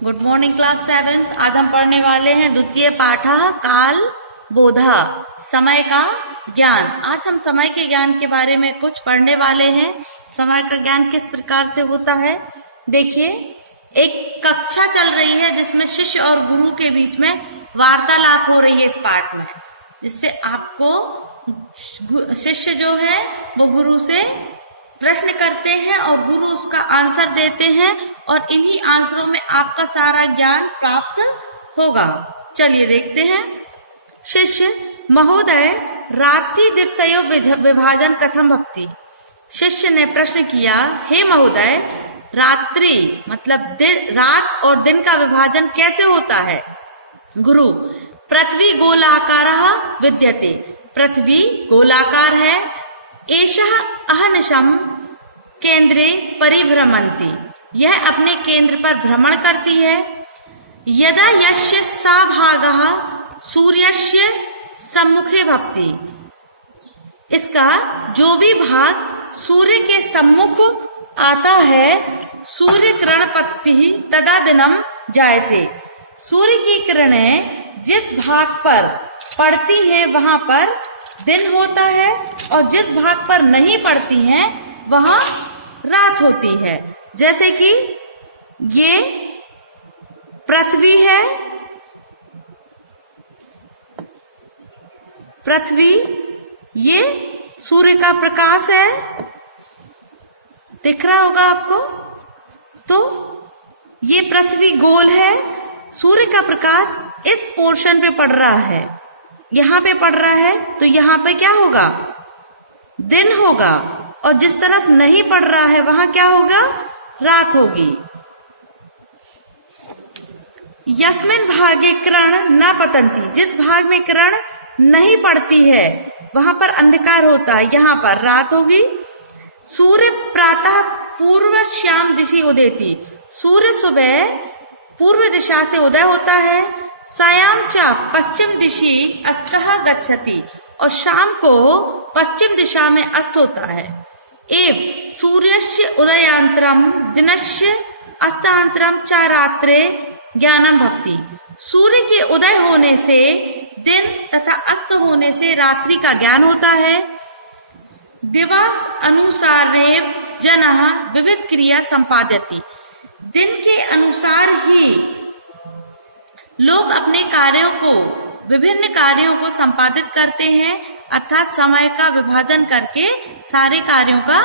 Good morning class 7। आज हम पढ़ने वाले हैं द्वितीय पाठा काल बोधा, समय का ज्ञान। आज हम समय के ज्ञान के बारे में कुछ पढ़ने वाले हैं। समय का ज्ञान किस प्रकार से होता है, देखिए। एक कक्षा चल रही है जिसमें शिष्य और गुरु के बीच में वार्तालाप हो रही है इस पाठ में, जिससे आपको शिष्य जो है वो गुरु से प्रश्न करते हैं और गुरु उसका आंसर देते हैं और इन्हीं आंसरों में आपका सारा ज्ञान प्राप्त होगा। चलिए देखते हैं। शिष्य महोदय, रात्रि दिवसयो विभाजन कथम भक्ति। शिष्य ने प्रश्न किया, हे महोदय, रात्रि मतलब दिन, रात और दिन का विभाजन कैसे होता है। गुरु, पृथ्वी गोलाकारः विद्यते। पृथ्वी गोलाकार है। एषः अहर्निशं केंद्रे परिभ्रमन्ति। यह अपने केंद्र पर भ्रमण करती है। यदा यस्य सा भागः सूर्यस्य सम्मुखे भवति। इसका जो भी भाग सूर्य के सम्मुख आता है, सूर्य किरण पतति तदा दिनम जायते। सूर्य की किरणें जिस भाग पर पड़ती है वहां पर दिन होता है और जिस भाग पर नहीं पड़ती हैं वहां रात होती है। जैसे कि ये पृथ्वी है, पृथ्वी ये सूर्य का प्रकाश है, दिख रहा होगा आपको। तो ये पृथ्वी गोल है, सूर्य का प्रकाश इस पोर्शन पे पड़ रहा है, यहाँ पे पड़ रहा है, तो यहाँ पे क्या होगा, दिन होगा। और जिस तरफ नहीं पड़ रहा है वहां क्या होगा, रात होगी। यस्मिन भागे किरण न पतंती। जिस भाग में किरण नहीं पड़ती है वहां पर अंधकार होता है, यहाँ पर रात होगी। सूर्य प्रातः पूर्व श्याम दिशि उदेति। सूर्य सुबह पूर्व दिशा से उदय होता है। सायां च पश्चिम दिशि अस्तः गच्छति। और शाम को पश्चिम दिशा में अस्त होता है। एव सूर्यस्य उदयांतरम दिनस्य अस्तांतरम च रात्रे ज्ञानम भवति। सूर्य के उदय होने से दिन तथा अस्त होने से रात्रि का ज्ञान होता है। दिवस अनुसारेव जनः विविध क्रिया संपादयति। दिन के अनुसार ही लोग अपने कार्यों को, विभिन्न कार्यों को संपादित करते हैं, अर्थात समय का विभाजन करके सारे कार्यों का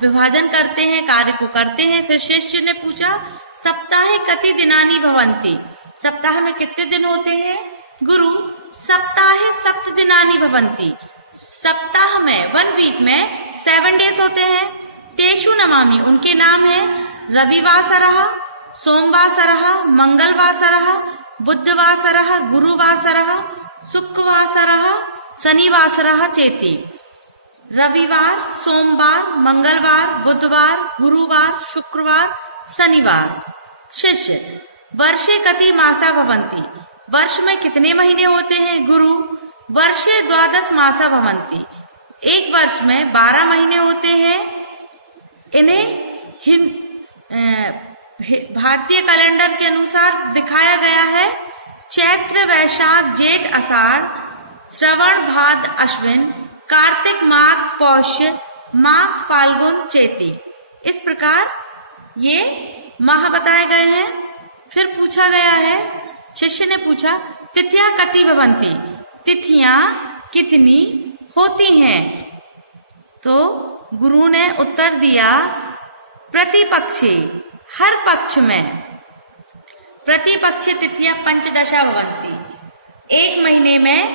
विभाजन करते हैं, कार्य को करते हैं। फिर शिष्य ने पूछा, सप्ताहे कति दिनानि भवन्ति। सप्ताह में कितने दिन होते हैं। गुरु, सप्ताहे 7 दिनानि भवन्ति। सप्ताह में 1 वीक में 7 डेज होते हैं। तेषु नमामि, उनके नाम है रविवासरः, सोमवासरः, मंगलवासरः, बुद्धवासरः, गुरुवासरः, शुक्रवासरः, शनिवासरः चेति। रविवार, सोमवार, मंगलवार, बुधवार, गुरुवार, शुक्रवार, शनिवार। शिष्य, वर्षे कति मासा भवन्ति। वर्ष में कितने महीने होते हैं। गुरु, वर्षे 12 मासा भवन्ति। एक वर्ष में 12 महीने होते हैं। इन्हें भारतीय कैलेंडर के अनुसार दिखाया गया है। चैत्र, वैशाख, जेठ, आषाढ़, श्रवण, भाद्र, अश्विन, कार्तिक, माघ, पौष, माघ, फाल्गुन, चैती। इस प्रकार ये माह बताए गए हैं। फिर पूछा गया है, शिष्य ने पूछा, तिथियां कति भवन्ति। तिथियां कितनी होती हैं। तो गुरु ने उत्तर दिया, प्रतिपक्षे, हर पक्ष में, प्रतिपक्षे तिथियां पंचदशा भवन्ति। एक महीने में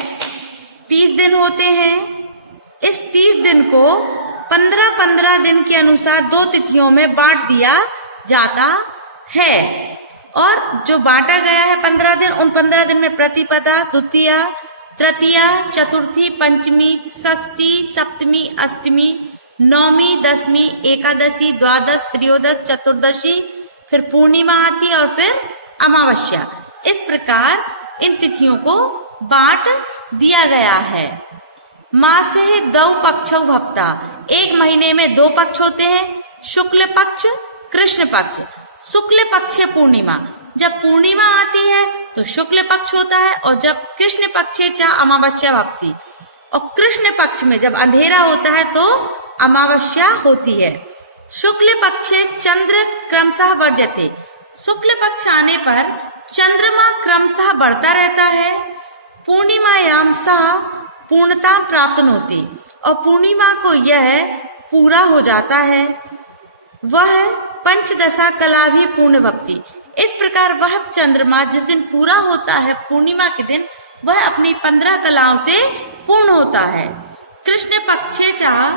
30 दिन होते हैं। इस 30 दिन को 15-15 दिन के अनुसार 2 तिथियों में बांट दिया जाता है। और जो बांटा गया है 15 दिन, उन 15 दिन में प्रतिपदा, द्वितीया, तृतीया, चतुर्थी, पंचमी, षष्ठी, सप्तमी, अष्टमी, नौमी, दसवीं, एकादशी, द्वादश, त्रयोदश, चतुर्दशी, फिर पूर्णिमा आती और फिर अमावस्या। इस प्रकार इन तिथियों को बांट दिया गया है। मासे 2 पक्षौ भवता। एक महीने में 2 पक्ष होते हैं, शुक्ल पक्ष, कृष्ण पक्ष। शुक्ल पक्ष पूर्णिमा, जब पूर्णिमा आती है तो शुक्ल पक्ष होता है, और जब कृष्ण पक्षे च अमावस्या भवति, और कृष्ण पक्ष में जब अंधेरा होता है तो अमावस्या होती है। शुक्ल पक्षे चंद्र क्रमशः वर्धते, शुक्ल पक्ष आने पर चंद्रमा क्रमशः बढ़ता रहता है। पूर्णिमायाम सह पूर्णता प्राप्त होती, और पूर्णिमा को यह पूरा हो जाता है। वह पंचदशा कला भी पूर्ण भक्ति, इस प्रकार वह चंद्रमा जिस दिन पूरा होता है पूर्णिमा के दिन, वह अपनी 15 कलाओं से पूर्ण होता है। कृष्ण पक्षे चाह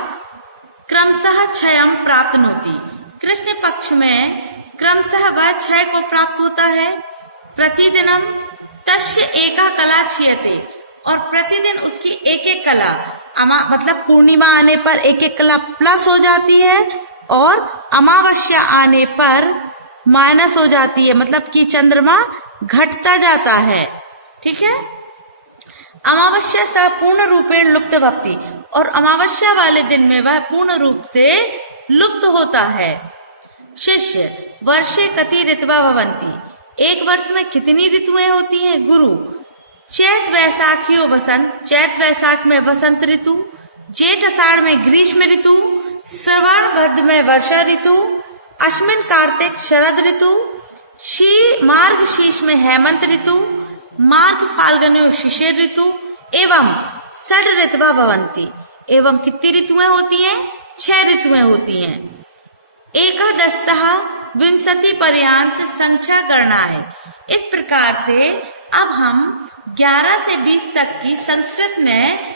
क्रमशः क्षयम प्राप्त होती, कृष्ण पक्ष में क्रमशः वह क्षय को प्राप्त होता है। प्रतिदिनम तस्य एका कला क्षीयते, और प्रतिदिन उसकी एक एक कला, मतलब पूर्णिमा आने पर एक एक कला प्लस हो जाती है, और अमावस्या आने पर माइनस हो जाती है, मतलब कि चंद्रमा घटता जाता है। ठीक है। अमावस्या सा पूर्ण रूपेण लुप्त भक्ति, और अमावस्या वाले दिन में वह पूर्ण रूप से लुप्त होता है। शिष्य वर्षे कति ऋतवा भवन्ति, एक वर्ष में कितनी ऋतुएं होती हैं? गुरु चैत वैसाखियो वसंत, चैत वैसाख में वसंत ऋतु, जेठ अषाढ़ में ग्रीष्म ऋतु, श्रवण भद्र में वर्षा ऋतु, अश्विन कार्तिक शरद ऋतु, मार्ग शीर्ष में हेमंत ऋतु, मार्ग फाल्गुन शिशिर ऋतु, एवं षड ऋतवा भवन्ति, एवं कितनी ऋतुएं होती हैं? 6 ऋतुएं होती हैं। एकादशतः विंशति पर्यंत संख्या गणना है। इस प्रकार से अब हम 11 से 20 तक की संस्कृत में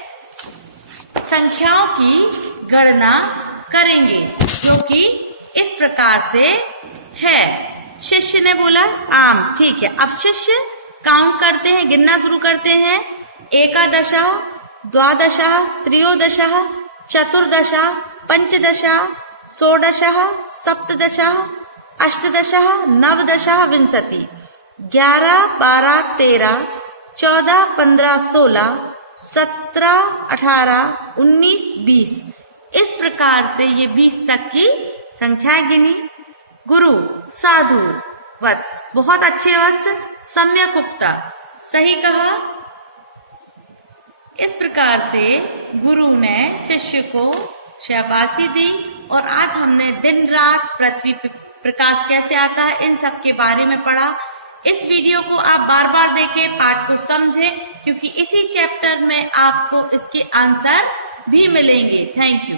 संख्याओं की गणना करेंगे, जो कि इस प्रकार से है। शिष्य ने बोला आम, ठीक है। अब शिष्य काउंट करते हैं, गिनना शुरू करते हैं। एकादश, द्वादश, त्रयोदश, चतुर्दश, पंचदश, षोडश, सप्तदश, अष्टदश, नवदश, विंशति। 11, 12, 13, 14, 15, 16, 17, 18, 19, 20, इस प्रकार से ये 20 तक की संख्याएं गिनी। गुरु साधु वत्स, बहुत अच्छे वत्स, सम्यक उक्ता, सही कहा। इस प्रकार से गुरु ने शिष्य को शाबाशी दी, और आज हमने दिन रात पृथ्वी पे प्रकाश कैसे आता है इन सब के बारे में पढ़ा। इस वीडियो को आप बार बार देखें, पाठ को समझें, क्योंकि इसी चैप्टर में आपको इसके आंसर भी मिलेंगे। Thank you.